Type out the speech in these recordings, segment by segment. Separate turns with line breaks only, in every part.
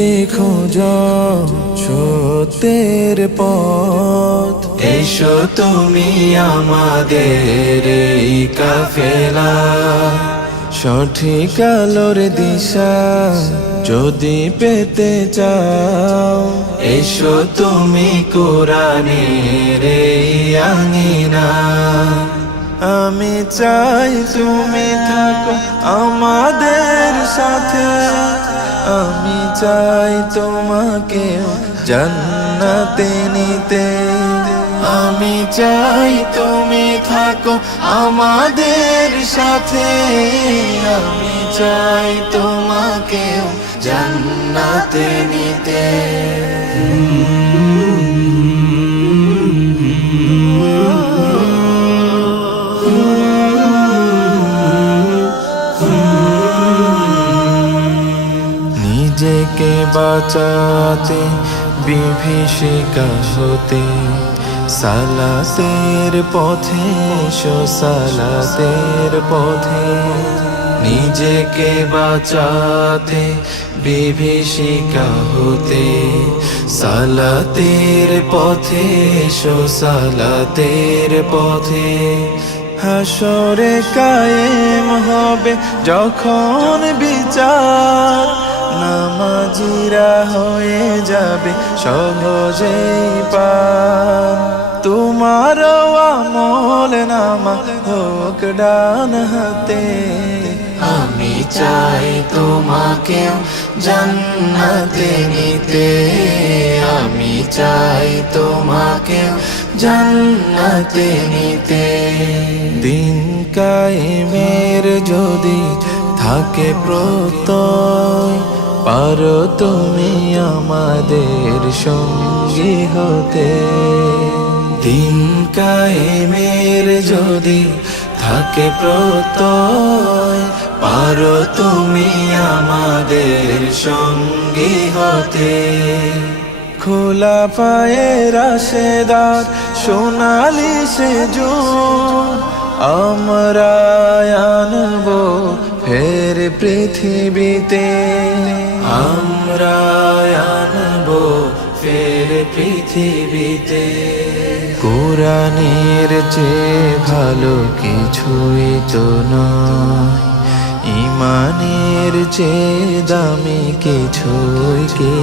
দেখো সত্যের পথ
এসো তুমি আমাদের কাফেলা
সঠিক আলোর দিশা যদি পেতে চাও
এসো তুমি কোরআনের আঙিনা
আমি চাই তুমি থাকো আমাদের সাথে
আমি চাই তোমাকে জান্নাতে নিতে আমি চাই তুমি থাকো আমাদের সাথে আমি চাই তোমাকে জান্নাতে নিতে
বাঁচাতে বিভীষিকা হতে সালাতের পথে সালাতের পথে
নিজেকে বাঁচাতে বিভীষিকা হতে সালাতের পথে সালাতের পথে
হাসরে কায়েম হবে যখন বিচার মদিরা হয়ে যাবে সহজে পা তোমার আমল নামা হোক ডান হাতে
আমি চাই তোমাকে জান্নাতে নিতে আমি চাই তোমাকে জান্নাতে নিতে
দিন কায়েমের যদি থাকে প্রত্যয় পারো তুমি আমাদের সঙ্গী হতে
দিন কায়েমের যদি থাকে প্রত্যয় পারো তুমি আমাদের সঙ্গী হতে
খোলা পায়ের রাশেদার সোনালি সে আমরা আনব ফের পৃথিবীতে
পৃথিবীতে
কোরআনের যে ভালো কিছুই তো ইমানের যে দামি কিছুই কি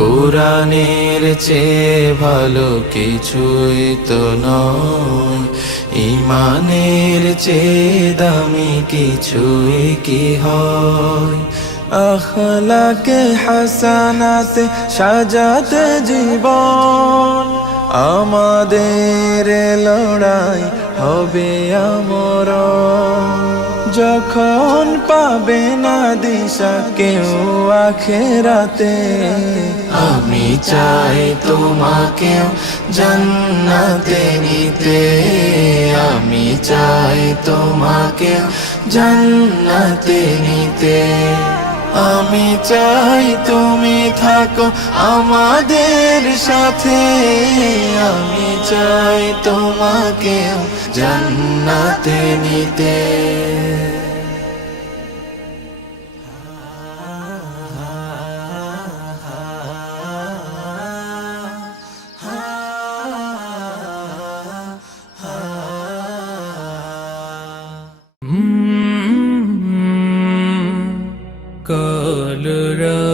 কোরআনের চেয়ে ভালো কিছুই তো ইমানের চেয়ে দামি কিছুই কি হয়
আখলাকে হাসানাতে সাজাত জীবন আমাদের লড়াই হবে আমর যখন পাবে না দিশা কেউ আখেরাতে
আমি চাই তোমাকেও জন্নাতে নিতে আমি চাই তোমাকে জন্নাতে নিতে আমি চাই তুমি থাকো আমাদের সাথে আমি চাই তোমাকে জান্নাতে নিতে കാലരാ